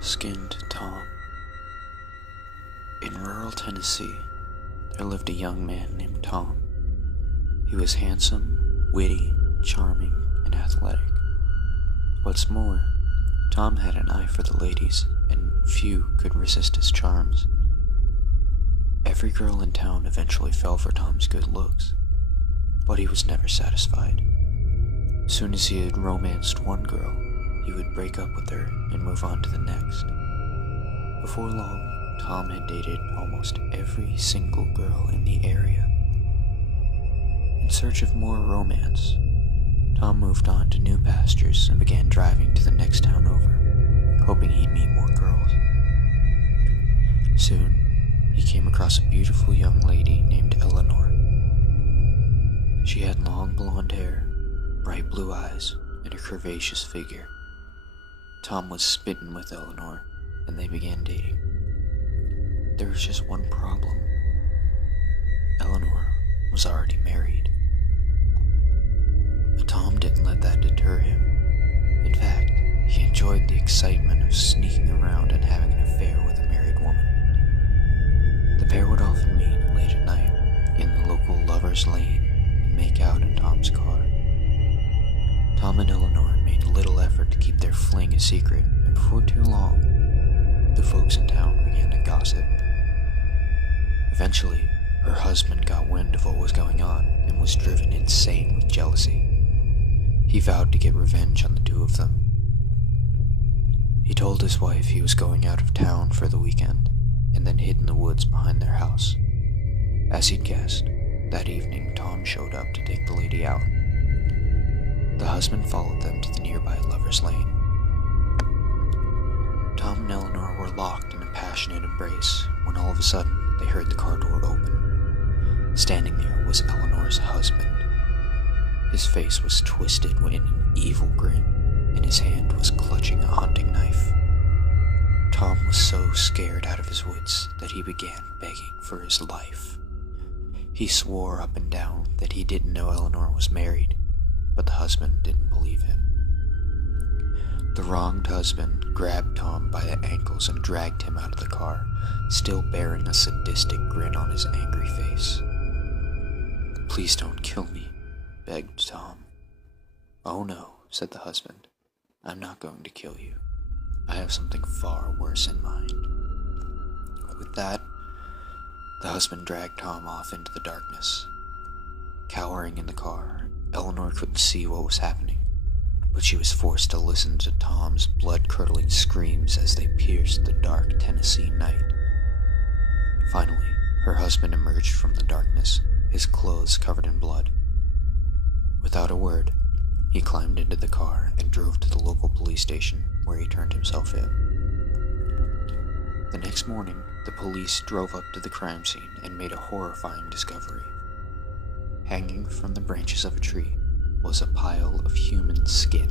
Skinned Tom. In rural Tennessee, there lived a young man named Tom. He was handsome, witty, charming, and athletic. What's more, Tom had an eye for the ladies, and few could resist his charms. Every girl in town eventually fell for Tom's good looks, but he was never satisfied. Soon as he had romanced one girl, he would break up with her and move on to the next. Before long, Tom had dated almost every single girl in the area. In search of more romance, Tom moved on to new pastures and began driving to the next town over, hoping he'd meet more girls. Soon, he came across a beautiful young lady named Eleanor. She had long blonde hair, bright blue eyes, and a curvaceous figure. Tom was smitten with Eleanor, and they began dating. There was just one problem. Eleanor was already married. But Tom didn't let that deter him. In fact, he enjoyed the excitement of sneaking around and having an affair with a married woman. The pair would often meet late at night in the local lover's lane and make out in Tom's car. Tom and Eleanor made little effort to keep their fling a secret, and before too long, the folks in town began to gossip. Eventually, her husband got wind of what was going on and was driven insane with jealousy. He vowed to get revenge on the two of them. He told his wife he was going out of town for the weekend, and then hid in the woods behind their house. As he'd guessed, that evening Tom showed up to take the lady out. The husband followed them to the nearby lover's lane. Tom and Eleanor were locked in a passionate embrace when all of a sudden they heard the car door open. Standing there was Eleanor's husband. His face was twisted in an evil grin, and his hand was clutching a hunting knife. Tom was so scared out of his wits that he began begging for his life. He swore up and down that he didn't know Eleanor was married, but the husband didn't believe him. The wronged husband grabbed Tom by the ankles and dragged him out of the car, still bearing a sadistic grin on his angry face. "Please don't kill me," begged Tom. "Oh no," said the husband. "I'm not going to kill you. I have something far worse in mind." With that, the husband dragged Tom off into the darkness. Cowering in the car, Eleanor couldn't see what was happening, but she was forced to listen to Tom's blood-curdling screams as they pierced the dark Tennessee night. Finally, her husband emerged from the darkness, his clothes covered in blood. Without a word, he climbed into the car and drove to the local police station, where he turned himself in. The next morning, the police drove up to the crime scene and made a horrifying discovery. Hanging from the branches of a tree was a pile of human skin.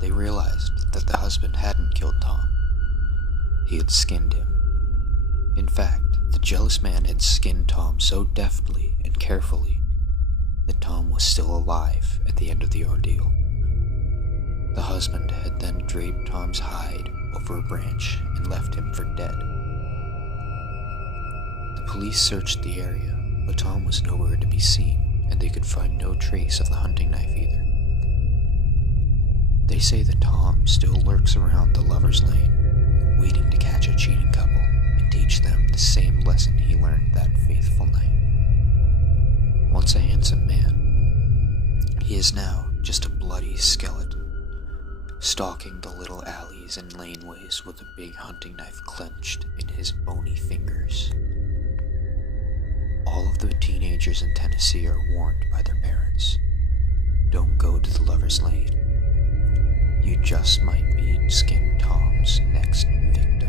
They realized that the husband hadn't killed Tom. He had skinned him. In fact, the jealous man had skinned Tom so deftly and carefully that Tom was still alive at the end of the ordeal. The husband had then draped Tom's hide over a branch and left him for dead. The police searched the area, but Tom was nowhere to be seen, and they could find no trace of the hunting knife either. They say that Tom still lurks around the lover's lane, waiting to catch a cheating couple and teach them the same lesson he learned that fateful night. Once a handsome man, he is now just a bloody skeleton, stalking the little alleys and laneways with a big hunting knife clenched in his bony fingers. All of the teenagers in Tennessee are warned by their parents. Don't go to the lover's lane. You just might be Skin Tom's next victim.